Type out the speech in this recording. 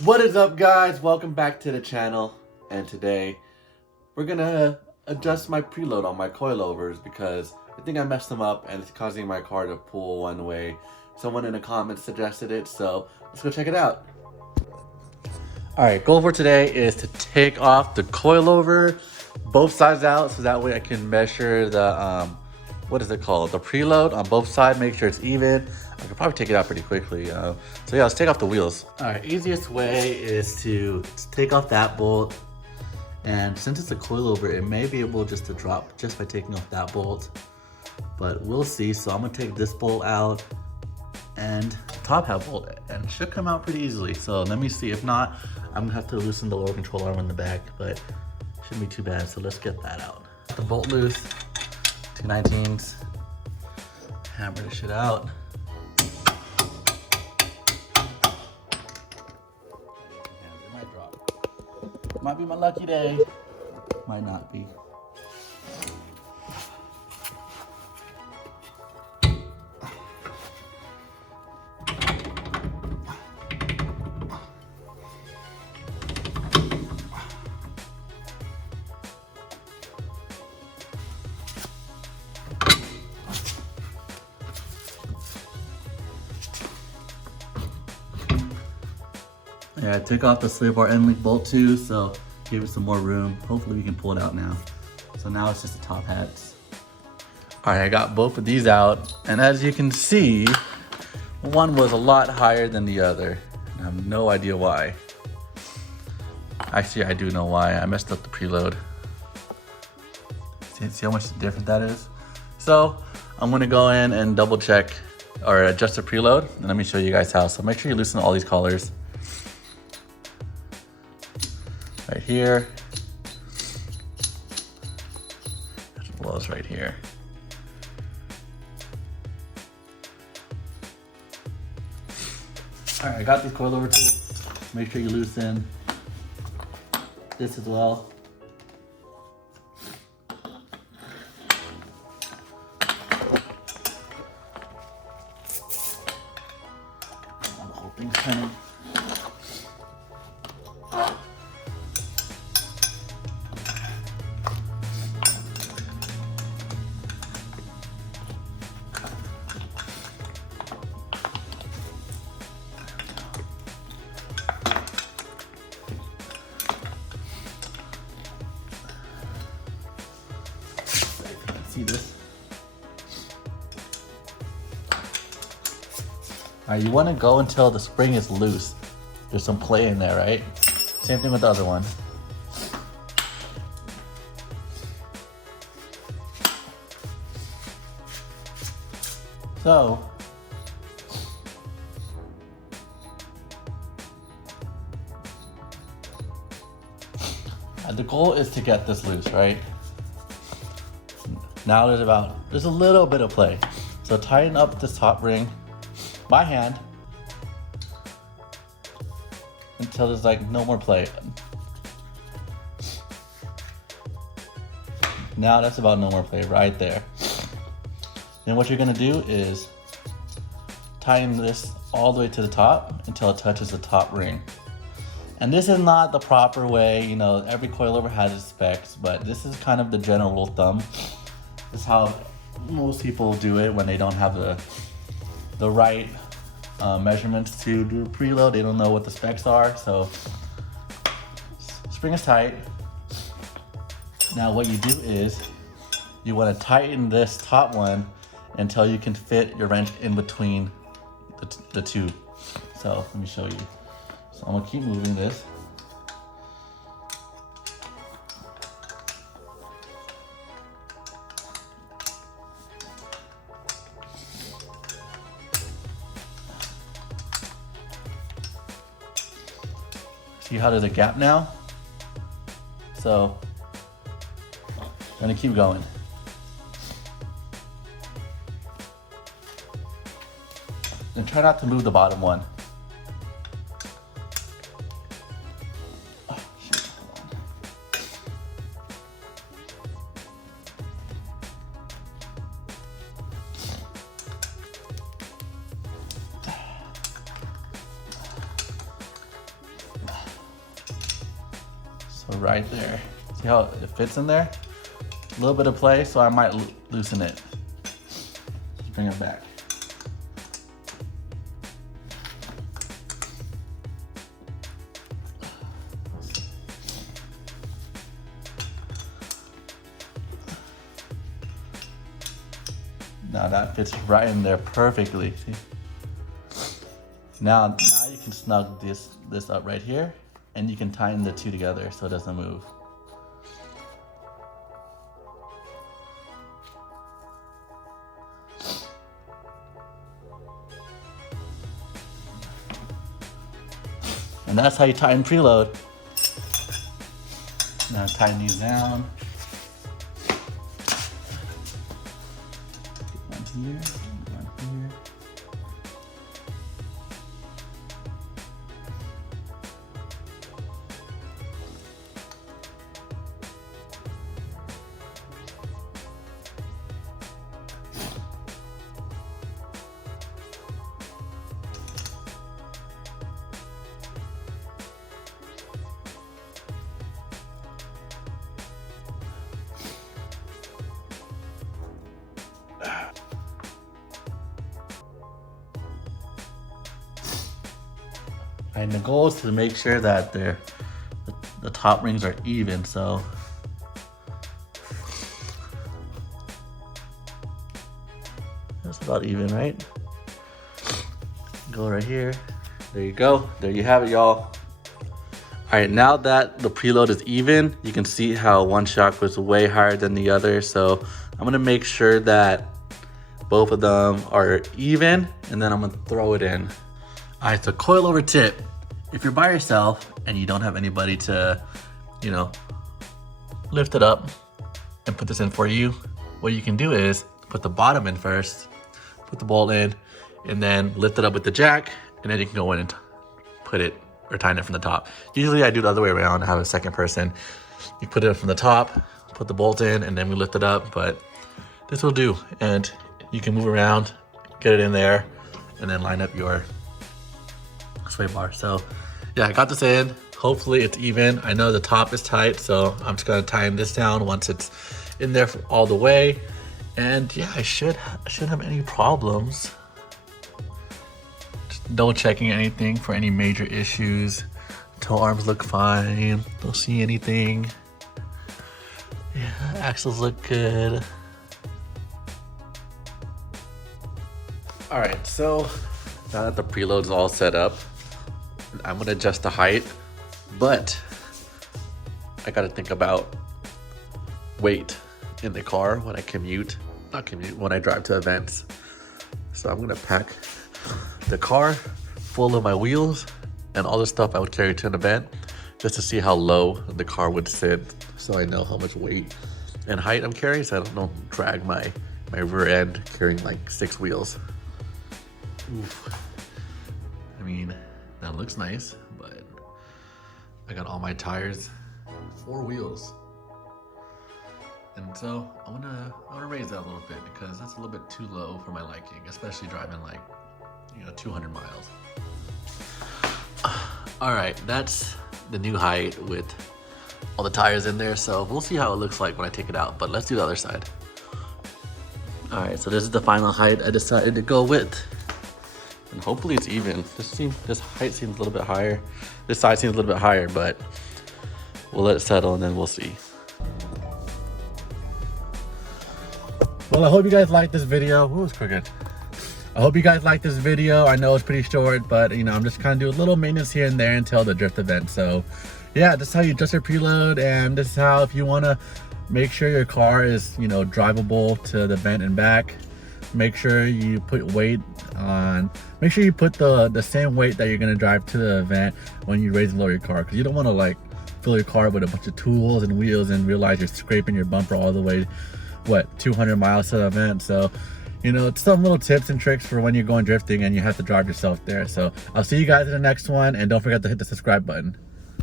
What is up, guys? Welcome back to the channel, and today we're gonna adjust my preload on my coilovers because I think I messed them up and it's causing my car to pull one way. Someone in the comments suggested it, so let's go check it out. Alright, goal for today is to take off the coilover both sides out so that way I can measure the what is it called, the preload on both sides, make sure it's even. I could probably take it out pretty quickly. So yeah, let's take off the wheels. All right, easiest way is to take off that bolt. And since it's a coilover, it may be able just to drop just by taking off that bolt, but we'll see. So I'm gonna take this bolt out and top hat bolt, and it should come out pretty easily. So let me see. If not, I'm gonna have to loosen the lower control arm in the back, but it shouldn't be too bad. So let's get that out. Get the bolt loose, 219s, hammer this shit out. Might be my lucky day, might not be. Yeah, I took off the sway bar end link bolt too, so give it some more room. Hopefully we can pull it out now. So now it's just the top hats. All right, I got both of these out, and as you can see, one was a lot higher than the other. I have no idea why. Actually, I do know why. I messed up the preload. See how much different that is? So I'm gonna go in and double check or adjust the preload, and let me show you guys how. So make sure you loosen all these collars. Right here, as well as right here. All right, I got these coilover tools. Make sure you loosen this as well. The whole thing's turning. See this? All right, you want to go until the spring is loose. There's some play in there, right? Same thing with the other one. So, the goal is to get this loose, right? Now there's a little bit of play. So tighten up this top ring by hand until there's like no more play. Now that's about no more play right there. Then what you're gonna do is tighten this all the way to the top until it touches the top ring. And this is not the proper way, you know, every coilover has its specs, but this is kind of the general rule of thumb. This is how most people do it when they don't have the right measurements to do a preload. They don't know what the specs are, so spring is tight. Now what you do is you want to tighten this top one until you can fit your wrench in between the two. So let me show you. So I'm gonna keep moving this. See how there's a gap now? So I'm gonna keep going. And try not to move the bottom one. Oh, shit, hold on. So right there. See how it fits in there? A little bit of play, so I might loosen it. Just bring it back. Now that fits right in there perfectly. See? Now you can snug this up right here, and you can tighten the two together so it doesn't move. And that's how you tighten preload. Now tighten these down. One here, one here. And the goal is to make sure that the top rings are even, so that's about even, right? Go right here. There you go. There you have it, y'all. All right, now that the preload is even, you can see how one shock was way higher than the other. So I'm gonna make sure that both of them are even, and then I'm gonna throw it in. All right, so coilover tip. If you're by yourself and you don't have anybody to, lift it up and put this in for you, what you can do is put the bottom in first, put the bolt in, and then lift it up with the jack, and then you can go in and put it or tighten it from the top. Usually I do the other way around. I have a second person. You put it from the top, put the bolt in, and then we lift it up, but this will do. And you can move around, get it in there, and then line up your sway bar. So yeah, I got this in. Hopefully it's even. I know the top is tight, so I'm just gonna tighten this down once it's in there all the way. And yeah, I shouldn't have any problems. Just double checking anything for any major issues. Toe arms look fine. Don't see anything. Yeah, axles look good. All right, so now that the preload's all set up, I'm gonna adjust the height, but I gotta think about weight in the car when I when I drive to events. So I'm gonna pack the car full of my wheels and all the stuff I would carry to an event, just to see how low the car would sit, so I know how much weight and height I'm carrying, so I don't drag my rear end carrying like 6 wheels. Oof. I mean, that looks nice, but I got all my tires, 4 wheels. And so I wanna raise that a little bit, because that's a little bit too low for my liking, especially driving like 200 miles. All right, that's the new height with all the tires in there. So we'll see how it looks like when I take it out, but let's do the other side. All right, so this is the final height I decided to go with. And hopefully it's even. This height seems a little bit higher. This side seems a little bit higher, but we'll let it settle and then we'll see. Well, I hope you guys liked this video. Ooh, it's crooked. I hope you guys liked this video. I know it's pretty short, but I'm just kind of doing a little maintenance here and there until the drift event. So yeah, this is how you adjust your preload, and this is how, if you want to make sure your car is drivable to the event and back, make sure you put weight on, make sure you put the same weight that you're going to drive to the event when you raise and lower your car, because you don't want to like fill your car with a bunch of tools and wheels and realize you're scraping your bumper all the way 200 miles to the event. So it's some little tips and tricks for when you're going drifting and you have to drive yourself there. So I'll see you guys in the next one, and don't forget to hit the subscribe button.